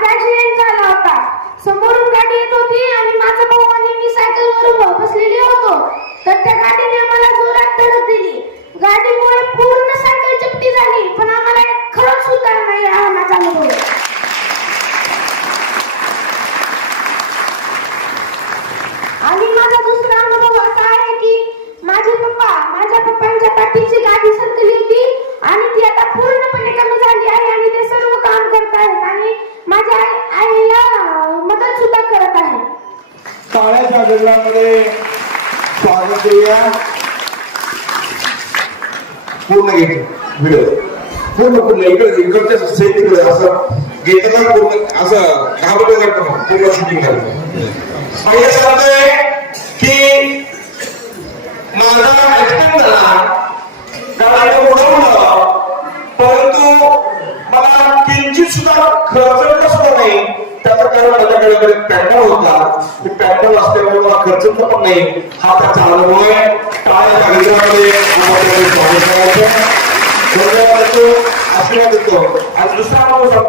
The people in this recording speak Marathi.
माझा ऍक्सिडेंट झाला होता. समोरून गाडी येत होती आणि माझा भाऊ आणि मी सायकलवर बसलेले होतो. तर त्या गाडीने आम्हाला जोरात धडक दिली. गाडीमुळे पूर्ण सायकल चपटी झाली, पण आम्हाला खरंच सुद्धा नाही हा माझा अनुभव. आणि माझा दुसरा अनुभव असा आहे की माझ्या पप्पांच्या पाठीची गाडी सरकली होती आणि ती आता पूर्णपणे कमी झाली आहे आणि ते सर्व काम करत आहेत आणि माझ्या आईला मदत सुद्धा करत आहे. टाळ्याच्या गजरामध्ये स्वागत करूया. पूर्ण व्हिडिओ पूर्ण इकडच्या सेट असं घेताना पूर्ण असं घाबरलं जातं. पूर्ण शूटिंग पहिले सांगतोय की माझा ऍक्सिडेंट झाला, गाडीने उडवलं, परंतु मला किंचित सुद्धा खर्च सुद्धा नाही. त्याचं कारण माझ्याकडे पेट्रोल होता. पेट्रोल असल्यामुळे मला खर्च पण नाही. हा त्याचा अनुभव आहे. टाळ्याच्या गजरामध्ये स्वागत करायचं, धन्यवाद देतो, आशीर्वाद देतो. आणि दुसरा अनुभव